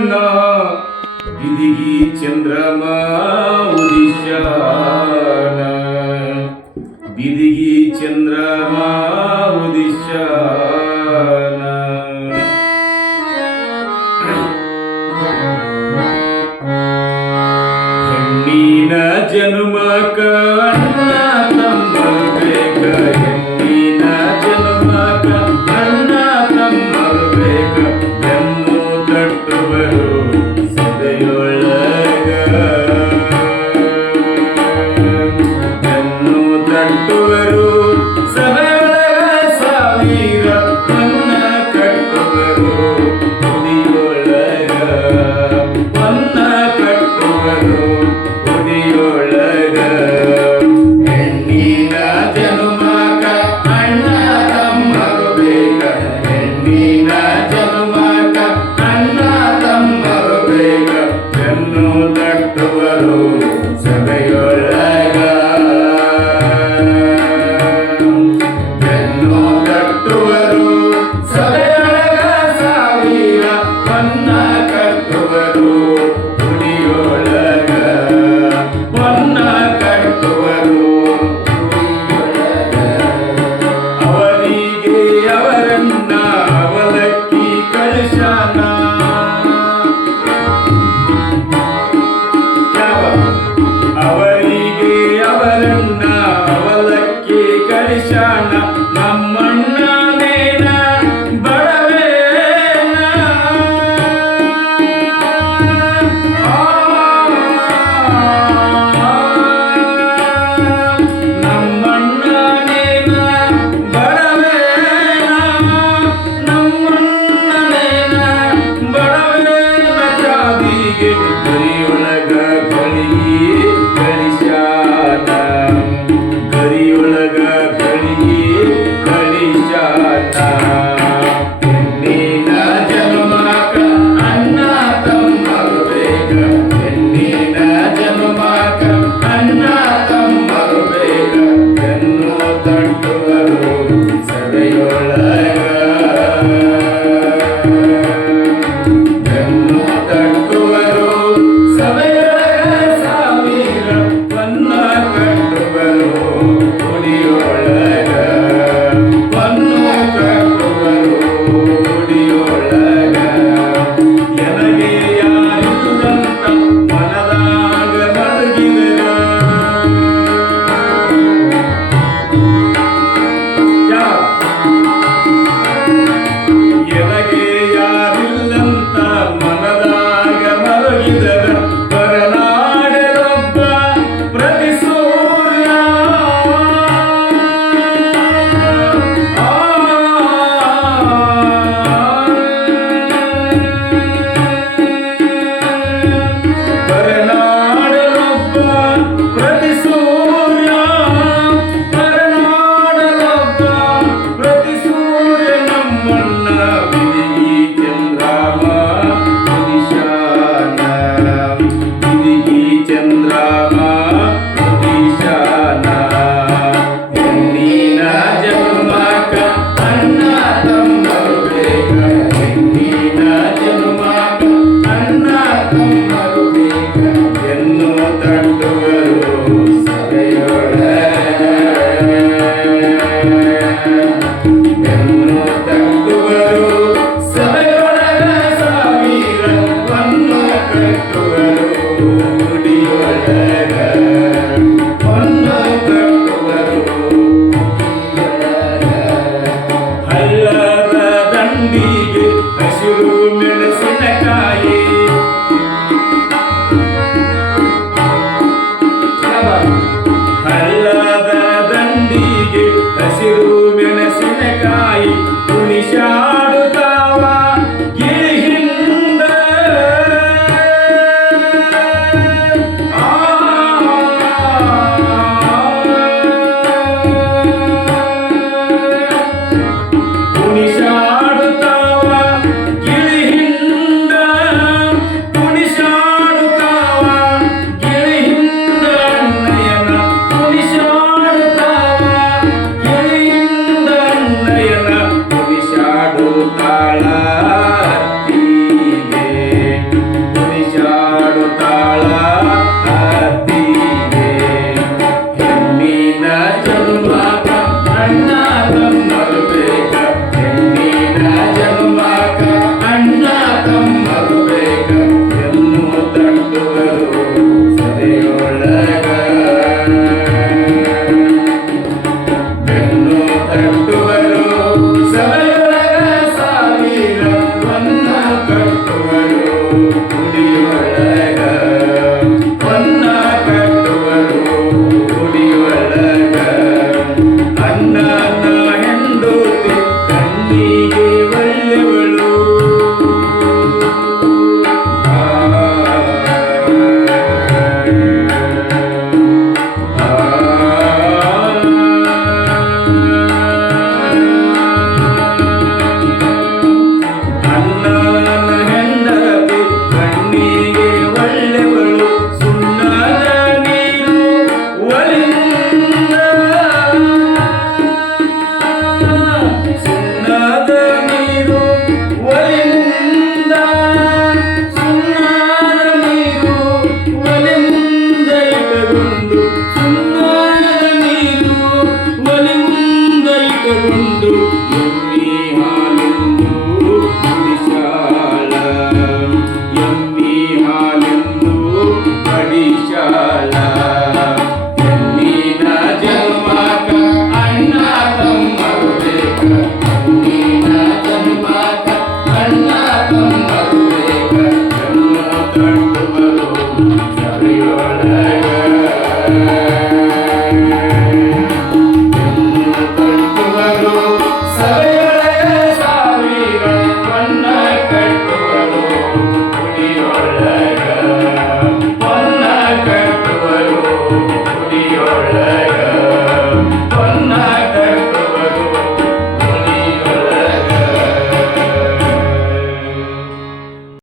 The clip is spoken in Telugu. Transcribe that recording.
ನಮ್ಮಣ್ಣ ಬಿದಿಗಿ ಚಂದ್ರಮ